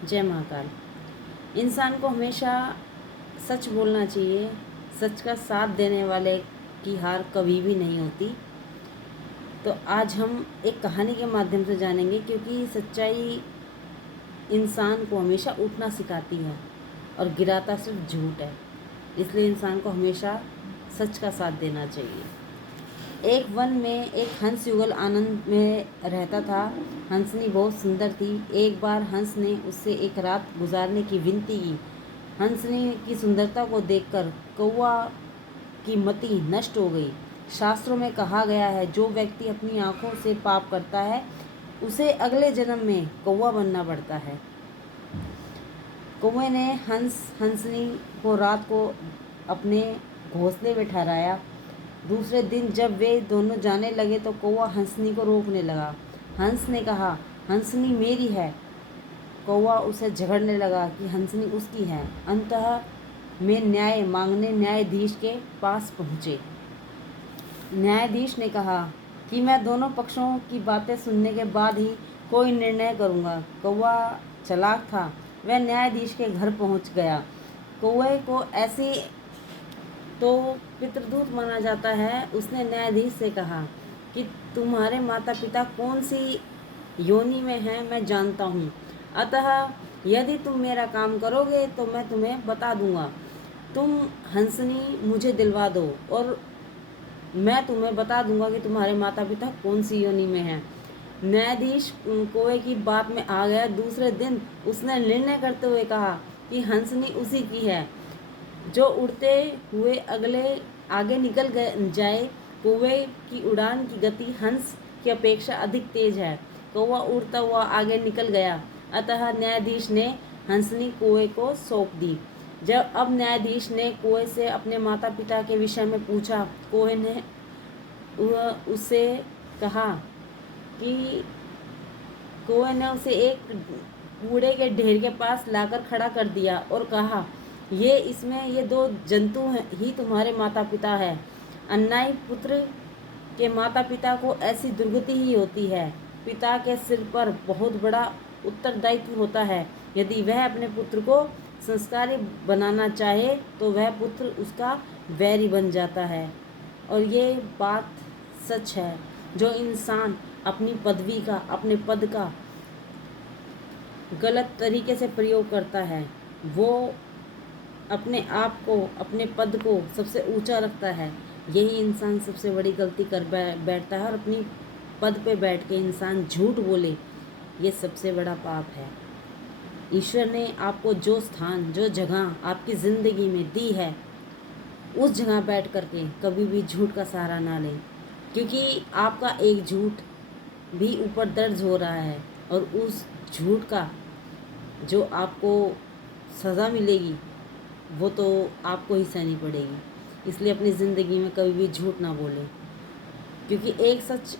जय महाकाल। इंसान को हमेशा सच बोलना चाहिए। सच का साथ देने वाले की हार कभी भी नहीं होती। तो आज हम एक कहानी के माध्यम से जानेंगे, क्योंकि सच्चाई इंसान को हमेशा उठना सिखाती है और गिराता सिर्फ झूठ है। इसलिए इंसान को हमेशा सच का साथ देना चाहिए। एक वन में एक हंस युगल आनंद में रहता था। हंसनी बहुत सुंदर थी। एक बार हंस ने उससे एक रात गुजारने की विनती की। हंसनी की सुंदरता को देखकर कौवा की मति नष्ट हो गई। शास्त्रों में कहा गया है, जो व्यक्ति अपनी आंखों से पाप करता है उसे अगले जन्म में कौवा बनना पड़ता है। कौवे ने हंसनी को रात को अपने घोंसले में ठहराया। दूसरे दिन जब वे दोनों जाने लगे तो कौवा हंसनी को रोकने लगा। हंस ने कहा, हंसनी मेरी है। कौवा उसे झगड़ने लगा कि हंसनी उसकी है। अंततः में न्याय मांगने न्यायाधीश के पास पहुँचे। न्यायाधीश ने कहा कि मैं दोनों पक्षों की बातें सुनने के बाद ही कोई निर्णय करूँगा। कौवा चालाक था। वह न्यायाधीश के घर पहुँच गया। कौवे को ऐसी तो पितृदूत माना जाता है। उसने न्यायाधीश से कहा कि तुम्हारे माता पिता कौन सी योनि में हैं, मैं जानता हूँ। अतः यदि तुम मेरा काम करोगे तो मैं तुम्हें बता दूंगा। तुम हंसनी मुझे दिलवा दो और मैं तुम्हें बता दूंगा कि तुम्हारे माता पिता कौन सी योनि में हैं। न्यायाधीश कौवे की बात में आ गया। दूसरे दिन उसने निर्णय करते हुए कहा कि हंसनी उसी की है जो उड़ते हुए आगे निकल जाए। कौवे की उड़ान की गति हंस की अपेक्षा अधिक तेज है। कौवा उड़ता हुआ आगे निकल गया। अतः न्यायाधीश ने हंसनी कौवे को सौंप दी। जब अब न्यायाधीश ने कौवे से अपने माता पिता के विषय में पूछा, कौवे ने उससे कहा कि कौवे ने उसे एक कूड़े के ढेर के पास लाकर खड़ा कर दिया और कहा, ये दो जंतु ही तुम्हारे माता पिता है। अन्यायी पुत्र के माता पिता को ऐसी दुर्गति ही होती है। पिता के सिर पर बहुत बड़ा उत्तरदायित्व होता है। यदि वह अपने पुत्र को संस्कारी बनाना चाहे तो वह पुत्र उसका वैरी बन जाता है। और ये बात सच है। जो इंसान अपनी पदवी का, अपने पद का गलत तरीके से प्रयोग करता है, वो अपने आप को, अपने पद को सबसे ऊंचा रखता है। यही इंसान सबसे बड़ी गलती कर बैठता है। और अपनी पद पे बैठ के इंसान झूठ बोले, ये सबसे बड़ा पाप है। ईश्वर ने आपको जो स्थान, जो जगह आपकी ज़िंदगी में दी है, उस जगह बैठ करके कभी भी झूठ का सहारा ना लें, क्योंकि आपका एक झूठ भी ऊपर दर्ज हो रहा है और उस झूठ का जो आपको सज़ा मिलेगी वो तो आपको ही सहनी पड़ेगी। इसलिए अपनी ज़िंदगी में कभी भी झूठ ना बोलें, क्योंकि एक सच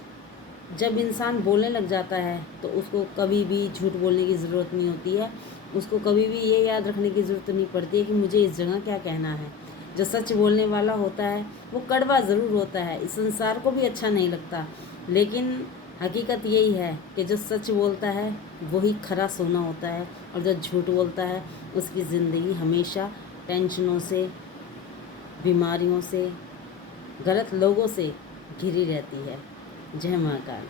जब इंसान बोलने लग जाता है तो उसको कभी भी झूठ बोलने की ज़रूरत नहीं होती है। उसको कभी भी ये याद रखने की ज़रूरत नहीं पड़ती है कि मुझे इस जगह क्या कहना है। जो सच बोलने वाला होता है वो कड़वा ज़रूर होता है, इस संसार को भी अच्छा नहीं लगता, लेकिन हकीकत यही है कि जो सच बोलता है वही खरा सोना होता है। और जो झूठ बोलता है उसकी ज़िंदगी हमेशा टेंशनों से, बीमारियों से, गलत लोगों से घिरी रहती है। जय महाकाल।